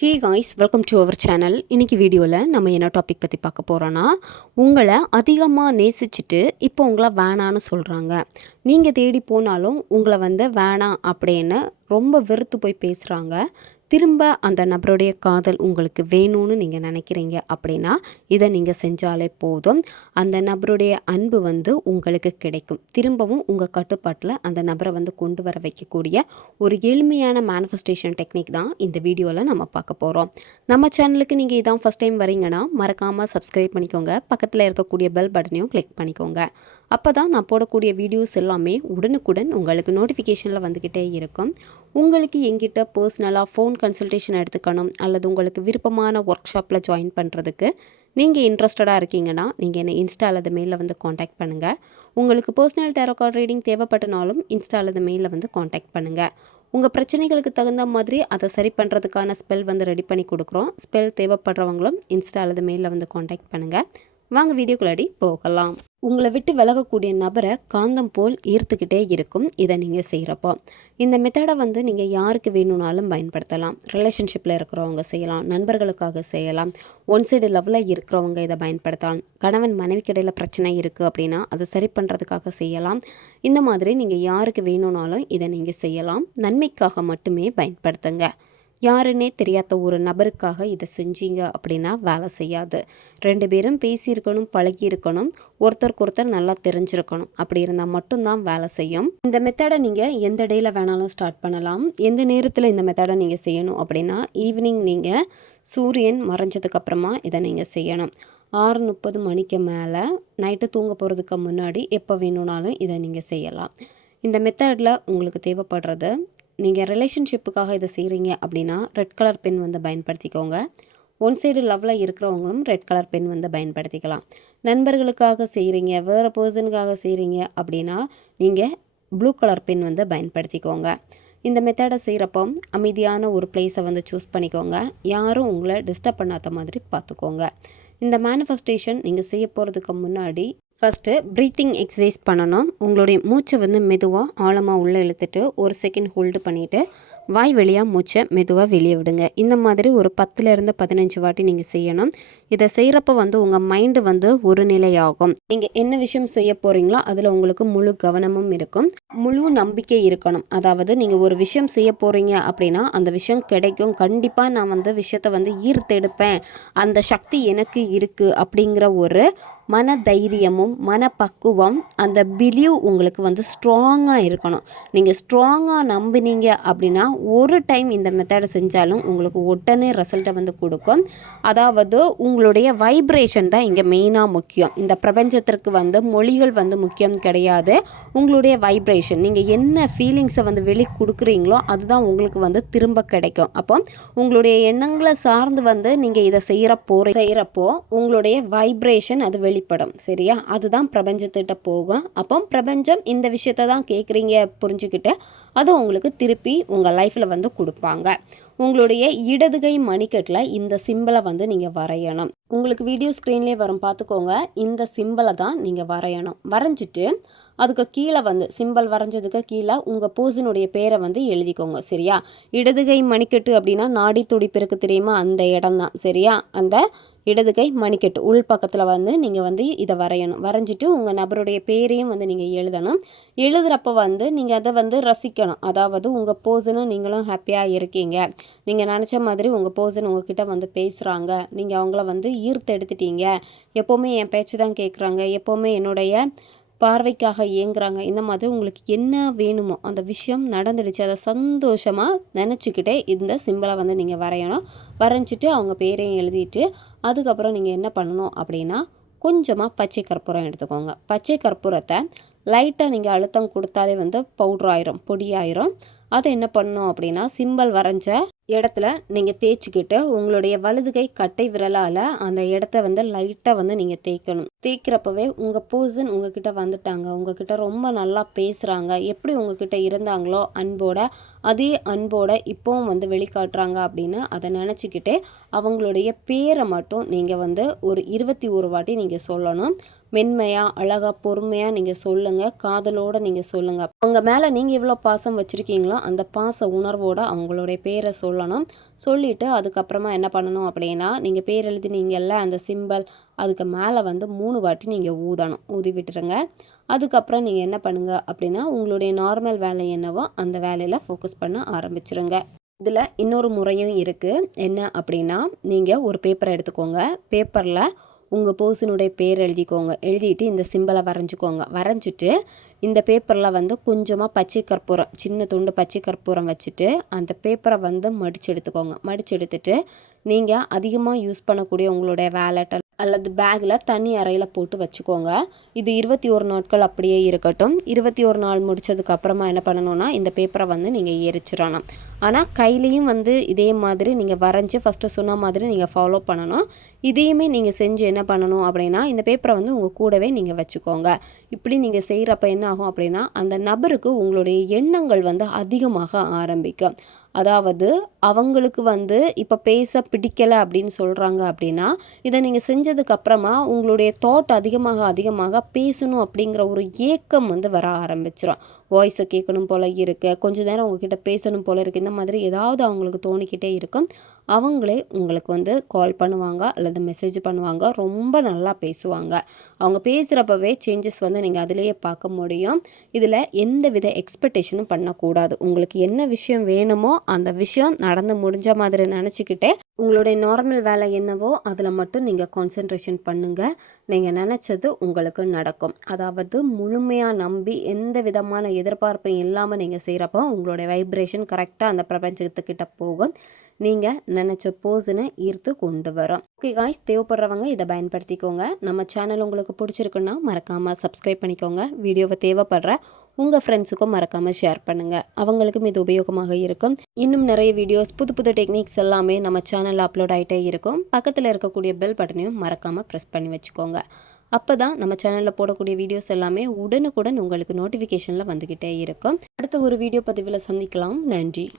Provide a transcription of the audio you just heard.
Hey guys welcome to our channel இன்றைக்கி வீடியோவில் நம்ம என்ன டாபிக் பற்றி பார்க்க போகிறோன்னா உங்களை அதிகமாக நேசிச்சுட்டு இப்போ உங்களை வேணான்னு சொல்கிறாங்க நீங்கள் தேடி போனாலும் உங்களை வந்து வேணாம் அப்படின்னு ரொம்ப வெறுத்து போய் பேசுகிறாங்க திரும்ப அந்த நபருடைய காதல் உங்களுக்கு வேணும்னு நீங்கள் நினைக்கிறீங்க அப்படின்னா இதை நீங்கள் செஞ்சாலே போதும். அந்த நபருடைய அன்பு வந்து உங்களுக்கு கிடைக்கும். திரும்பவும் உங்கள் கட்டுப்பாட்டில் அந்த நபரை வந்து கொண்டு வர வைக்கக்கூடிய ஒரு எளிமையான மேனிஃபெஸ்டேஷன் டெக்னிக் தான் இந்த வீடியோவில் நம்ம பார்க்க போகிறோம் நம்ம சேனலுக்கு நீங்கள் இதான் ஃபஸ்ட் டைம் வரீங்கன்னா மறக்காமல் சப்ஸ்கிரைப் பண்ணிக்கோங்க. பக்கத்தில் இருக்கக்கூடிய பெல் பட்டனையும் கிளிக் பண்ணிக்கோங்க. அப்போ தான் நான் போடக்கூடிய வீடியோஸ் எல்லாமே உடனுக்குடன் உங்களுக்கு நோட்டிஃபிகேஷனில் வந்துக்கிட்டே இருக்கும். உங்களுக்கு எங்கிட்ட பர்சனலாக ஃபோன் கன்சல்டேஷன் எடுத்துக்கணும் அல்லது உங்களுக்கு விருப்பமான ஒர்க் ஷாப்பில் ஜாயின் பண்ணுறதுக்கு நீங்கள் இன்ட்ரெஸ்டடாக இருக்கீங்கன்னா நீங்கள் என்னை இன்ஸ்டா அல்லது மெயிலில் வந்து காண்டாக்ட் பண்ணுங்கள் உங்களுக்கு பர்சனல் டேரோகார்ட் ரீடிங் தேவைப்பட்டனாலும் இன்ஸ்டா அல்லது மெயிலில் வந்து காண்டாக்ட் பண்ணுங்கள் உங்கள் பிரச்சனைகளுக்கு தகுந்த மாதிரி அதை சரி பண்ணுறதுக்கான ஸ்பெல் வந்து ரெடி பண்ணி கொடுக்குறோம். ஸ்பெல் தேவைப்படுறவங்களும் இன்ஸ்டா அல்லது மெயிலில் வந்து காண்டாக்ட் பண்ணுங்கள் வாங்க வீடியோக்குள்ளாடி போகலாம். உங்களை விட்டு விலகக்கூடிய நபரை காந்தம் போல் ஈர்த்துக்கிட்டே இருக்கும். இதை நீங்கள் செய்கிறப்போ இந்த மெத்தடை வந்து நீங்கள் யாருக்கு வேணும்னாலும் பயன்படுத்தலாம். ரிலேஷன்ஷிப்பில் இருக்கிறவங்க செய்யலாம். நண்பர்களுக்காக செய்யலாம். ஒன் சைடு லெவலில் இருக்கிறவங்க இதை பயன்படுத்தலாம். கணவன் மனைவிக்கு இடையில் பிரச்சனை இருக்குது அப்படின்னா அதை சரி பண்ணுறதுக்காக செய்யலாம். இந்த மாதிரி நீங்கள் யாருக்கு வேணும்னாலும் இதை நீங்கள் செய்யலாம். நன்மைக்காக மட்டுமே பயன்படுத்துங்க. யாருன்னே தெரியாத ஒரு நபருக்காக இதை செஞ்சீங்க அப்படின்னா வேலை செய்யாது. ரெண்டு பேரும் பேசியிருக்கணும் பழகியிருக்கணும் ஒருத்தருக்கு ஒருத்தர் நல்லா தெரிஞ்சிருக்கணும். அப்படி இருந்தால் மட்டும்தான் வேலை செய்யும். இந்த மெத்தடை நீங்கள் எந்த டேயில் வேணாலும் ஸ்டார்ட் பண்ணலாம். எந்த நேரத்தில் இந்த மெத்தடை நீங்கள் செய்யணும் அப்படின்னா ஈவினிங் நீங்கள் சூரியன் மறைஞ்சதுக்கப்புறமா இதை நீங்கள் செய்யணும். ஆறு முப்பது மணிக்கு மேலே நைட்டு தூங்க போகிறதுக்கு முன்னாடி எப்போ வேணும்னாலும் இதை நீங்கள் செய்யலாம். இந்த மெத்தடில் உங்களுக்கு தேவைப்படுறது நீங்கள் ரிலேஷன்ஷிப்புக்காக இதை செய்கிறீங்க அப்படின்னா ரெட் கலர் பென் வந்து பயன்படுத்திக்கோங்க. ஒன் சைடு லவ்வில் இருக்கிறவங்களும் ரெட் கலர் பென் வந்து பயன்படுத்திக்கலாம். நண்பர்களுக்காக செய்கிறீங்க வேறு பர்சனுக்காக செய்கிறீங்க அப்படின்னா நீங்கள் ப்ளூ கலர் பென் வந்து பயன்படுத்திக்கோங்க. இந்த மெத்தடை செய்கிறப்போ அமைதியான ஒரு பிளேஸை வந்து சூஸ் பண்ணிக்கோங்க. யாரும் உங்களை டிஸ்டர்ப் பண்ணாத மாதிரி பார்த்துக்கோங்க. இந்த மேனிஃபெஸ்டேஷன் நீங்கள் செய்ய போகிறதுக்கு முன்னாடி ஃபஸ்ட்டு ப்ரீத்திங் எக்ஸசைஸ் பண்ணணும். உங்களுடைய மூச்சை வந்து மெதுவாக ஆழமாக உள்ளே இழுத்துட்டு ஒரு செகண்ட் ஹோல்டு பண்ணிவிட்டு வாய் வழியாக மூச்சை மெதுவாக வெளியே விடுங்க. இந்த மாதிரி ஒரு பத்துலேருந்து பதினஞ்சு வாட்டி நீங்கள் செய்யணும். இதை செய்கிறப்ப வந்து உங்கள் மைண்டு வந்து ஒரு நிலையாகும். நீங்கள் என்ன விஷயம் செய்ய போகிறீங்களோ அதில் உங்களுக்கு முழு கவனமும் இருக்கும். முழு நம்பிக்கை இருக்கணும். அதாவது நீங்கள் ஒரு விஷயம் செய்ய போகிறீங்க அப்படின்னா அந்த விஷயம் கிடைக்கும். கண்டிப்பாக நான் வந்து விஷயத்தை வந்து ஈர்த்தெடுப்பேன். அந்த சக்தி எனக்கு இருக்குது அப்படிங்கிற ஒரு மன தைரியமும் மனப்பக்குவம் அந்த பிலீவ் உங்களுக்கு வந்து ஸ்ட்ராங்காக இருக்கணும். நீங்கள் ஸ்ட்ராங்காக நம்பினீங்க அப்படின்னா ஒரு டைம் இந்த மெத்தடை செஞ்சாலும் உங்களுக்கு உடனே ரிசல்ட்டை வந்து கொடுக்கும். அதாவது உங்களுடைய வைப்ரேஷன் தான் இங்கே மெயினாக முக்கியம். இந்த பிரபஞ்சத்திற்கு வந்து மொழிகள் வந்து முக்கியம் கிடையாது. உங்களுடைய வைப்ரேஷன் நீங்கள் என்ன ஃபீலிங்ஸை வந்து வெளி கொடுக்குறீங்களோ அதுதான் உங்களுக்கு வந்து திரும்ப கிடைக்கும். அப்போ உங்களுடைய எண்ணங்களை சார்ந்து வந்து நீங்கள் இதை செய்கிற போகிற செய்கிறப்போ உங்களுடைய வைப்ரேஷன் அது வெளி வெளிப்படும். சரியா? அதுதான் பிரபஞ்சத்திட்ட போகும். அப்போ பிரபஞ்சம் இந்த விஷயத்தை தான் கேட்குறீங்க புரிஞ்சுக்கிட்டு அதை உங்களுக்கு திருப்பி உங்கள் லைஃப்பில் வந்து கொடுப்பாங்க. உங்களுடைய இடதுகை மணிக்கட்டில் இந்த சிம்பிளை வந்து நீங்கள் வரையணும். உங்களுக்கு வீடியோ ஸ்க்ரீன்லேயே வரும். பார்த்துக்கோங்க. இந்த சிம்பிளை தான் நீங்கள் வரையணும். வரைஞ்சிட்டு அதுக்கு கீழே வந்து சிம்பிள் வரைஞ்சதுக்கு கீழே உங்கள் பூசினுடைய பேரை வந்து எழுதிக்கோங்க. சரியா? இடதுகை மணிக்கட்டு அப்படின்னா நாடி துடிப்பிற்கு தெரியுமா? அந்த இடம் தான். சரியா? அந்த இடதுகை மணிக்கட்டு. உள் பக்கத்தில் வந்து நீங்கள் வந்து இதை வரையணும். வரைஞ்சிட்டு உங்கள் நபருடைய பேரையும் வந்து நீங்கள் எழுதணும். எழுதுகிறப்ப வந்து நீங்கள் அதை வந்து ரசிக்கணும். அதாவது உங்கள் போசனும் நீங்களும் ஹாப்பியாக இருக்கீங்க. நீங்கள் நினச்ச மாதிரி உங்கள் போசன் உங்ககிட்ட வந்து பேசுகிறாங்க நீங்கள் அவங்கள வந்து ஈர்த்து எடுத்துட்டீங்க. எப்போவுமே என் பேச்சு தான் கேட்குறாங்க எப்போவுமே என்னுடைய பார்வைக்காக இயங்குறாங்க. இந்த மாதிரி உங்களுக்கு என்ன வேணுமோ அந்த விஷயம் நடந்துடுச்சு அதை சந்தோஷமாக நினச்சிக்கிட்டே இந்த சிம்பிளை வந்து நீங்கள் வரையணும். வரைஞ்சிட்டு அவங்க பேரையும் எழுதிட்டு அதுக்கப்புறம் நீங்கள் என்ன பண்ணணும் அப்படின்னா கொஞ்சமாக பச்சை கற்பூரம் எடுத்துக்கோங்க. பச்சை கற்பூரத்தை லைட்டாக நீங்கள் அழுத்தம் கொடுத்தாலே வந்து பவுட்ரு ஆயிரும் பொடி ஆயிரும். அதை என்ன பண்ணணும் அப்படின்னா சிம்பிள் வரைஞ்ச இடத்துல நீங்கள் தேய்ச்சிக்கிட்டு உங்களுடைய வலதுகை கட்டை விரலால் அந்த இடத்த வந்து லைட்டாக வந்து நீங்கள் தேய்க்கணும். தேய்க்கிறப்பவே உங்கள் பர்சன் உங்ககிட்ட வந்துட்டாங்க. உங்ககிட்ட ரொம்ப நல்லா பேசுகிறாங்க எப்படி உங்ககிட்ட இருந்தாங்களோ அன்போட அதே அன்போட இப்போவும் வந்து வெளிக்காட்டுறாங்க அப்படின்னு அதை நினச்சிக்கிட்டே அவங்களுடைய பேரை மட்டும் நீங்கள் வந்து ஒரு இருபத்தி ஒரு வாட்டி நீங்கள் சொல்லணும். மென்மையாக அழகாக பொறுமையாக நீங்கள் சொல்லுங்கள் காதலோடு நீங்கள் சொல்லுங்கள் அவங்க மேலே நீங்கள் எவ்வளோ பாசம் வச்சுருக்கீங்களோ அந்த பாச உணர்வோடு அவங்களுடைய பேரை சொல்லணும். சொல்லிவிட்டு அதுக்கப்புறமா என்ன பண்ணணும் அப்படின்னா நீங்கள் பேர் எழுதினீங்கல்ல அந்த சிம்பல் அதுக்கு மேலே வந்து மூணு வாட்டி நீங்கள் ஊதணும். ஊதி விட்டுருங்க. அதுக்கப்புறம் நீங்கள் என்ன பண்ணுங்கள் அப்படின்னா உங்களுடைய நார்மல் வேலை என்னவோ அந்த வேலையில் ஃபோக்கஸ் பண்ண ஆரம்பிச்சிருங்க. இதில் இன்னொரு முறையும் இருக்குது என்ன அப்படின்னா நீங்கள் ஒரு பேப்பரை எடுத்துக்கோங்க. பேப்பரில் உங்கள் பர்சனுடைய பேர் எழுதிக்கோங்க. எழுதிட்டு இந்த சிம்பிளை வரைஞ்சிக்கோங்க. வரைஞ்சிட்டு இந்த பேப்பரில் வந்து கொஞ்சமாக பச்சை கற்பூரம் சின்ன துண்டு பச்சை கற்பூரம் வச்சுட்டு அந்த பேப்பரை வந்து மடித்து எடுத்துக்கோங்க. மடித்து எடுத்துட்டு நீங்கள் அதிகமாக யூஸ் பண்ணக்கூடிய உங்களுடைய வேலெட் அல்லது பேக்கில் தனி அறையில் போட்டு வச்சுக்கோங்க. இது இருபத்தி ஒரு நாட்கள் அப்படியே இருக்கட்டும். இருபத்தி ஒரு நாள் முடித்ததுக்கப்புறமா என்ன பண்ணணும்னா இந்த பேப்பரை வந்து நீங்கள் எரிச்சிடணும். ஆனால் கையிலையும் வந்து இதே மாதிரி நீங்கள் வரைஞ்சி ஃபஸ்ட்டு சொன்ன மாதிரி நீங்கள் ஃபாலோ பண்ணணும். இதையுமே நீங்கள் செஞ்சு என்ன பண்ணணும் அப்படின்னா இந்த பேப்பரை வந்து உங்கள் கூடவே நீங்கள் வச்சுக்கோங்க. இப்படி நீங்கள் செய்கிறப்ப என்ன ஆகும் அப்படின்னா அந்த நபருக்கு உங்களுடைய எண்ணங்கள் வந்து அதிகமாக ஆரம்பிக்கும். அதாவது அவங்களுக்கு வந்து இப்போ பேச பிடிக்கலை அப்படின்னு சொல்கிறாங்க அப்படின்னா இதை நீங்கள் செஞ்சதுக்கு அப்புறமா உங்களுடைய தாட் அதிகமாக அதிகமாக பேசணும் அப்படிங்கிற ஒரு ஏக்கம் வந்து வர ஆரம்பிச்சிடும் வாய்ஸை கேட்கணும் போல் இருக்குது கொஞ்ச நேரம் உங்ககிட்ட பேசணும் போல் இருக்குது இந்த மாதிரி ஏதாவது அவங்களுக்கு தோணிக்கிட்டே இருக்கும். அவங்களே உங்களுக்கு வந்து கால் பண்ணுவாங்க அல்லது மெசேஜ் பண்ணுவாங்க. ரொம்ப நல்லா பேசுவாங்க. அவங்க பேசுகிறப்பவே சேஞ்சஸ் வந்து நீங்கள் அதிலேயே பார்க்க முடியும். இதில் எந்த வித எக்ஸ்பெக்டேஷனும் பண்ணக்கூடாது. உங்களுக்கு என்ன விஷயம் வேணுமோ அந்த விஷயம் நடந்து முடிஞ்ச மாதிரி நினச்சிக்கிட்டே உங்களுடைய நார்மல் வேலை என்னவோ அதில் மட்டும் நீங்கள் கான்சென்ட்ரேஷன் பண்ணுங்கள் நீங்கள் நினச்சது உங்களுக்கு நடக்கும். அதாவது முழுமையாக நம்பி எந்த விதமான எதிர்பார்ப்பும் இல்லாமல் நீங்கள் செய்கிறப்போ உங்களுடைய வைப்ரேஷன் கரெக்டாக அந்த பிரபஞ்சத்துக்கிட்ட போகும். நீங்கள் நினச்ச போஸுன்னு ஈர்த்து கொண்டு வரும். ஓகே காய்ஸ் தேவைப்படுறவங்க இதை பயன்படுத்திக்கோங்க. நம்ம சேனல் உங்களுக்கு பிடிச்சிருக்குன்னா மறக்காமல் சப்ஸ்கிரைப் பண்ணிக்கோங்க. வீடியோவை தேவைப்படுற உங்கள் ஃப்ரெண்ட்ஸுக்கும் மறக்காமல் ஷேர் பண்ணுங்கள் அவங்களுக்கும் இது உபயோகமாக இருக்கும். இன்னும் நிறைய வீடியோஸ் புது புது டெக்னிக்ஸ் எல்லாமே நம்ம சேனலில் அப்லோட் ஆகிட்டே இருக்கும். பக்கத்தில் இருக்கக்கூடிய பெல் பட்டனையும் மறக்காமல் ப்ரெஸ் பண்ணி வச்சுக்கோங்க. அப்போ தான் நம்ம சேனலில் போடக்கூடிய வீடியோஸ் எல்லாமே உடனுக்குடன் உங்களுக்கு நோட்டிஃபிகேஷனில் வந்துக்கிட்டே இருக்கும். அடுத்த ஒரு வீடியோ பதிவில் சந்திக்கலாம். நன்றி.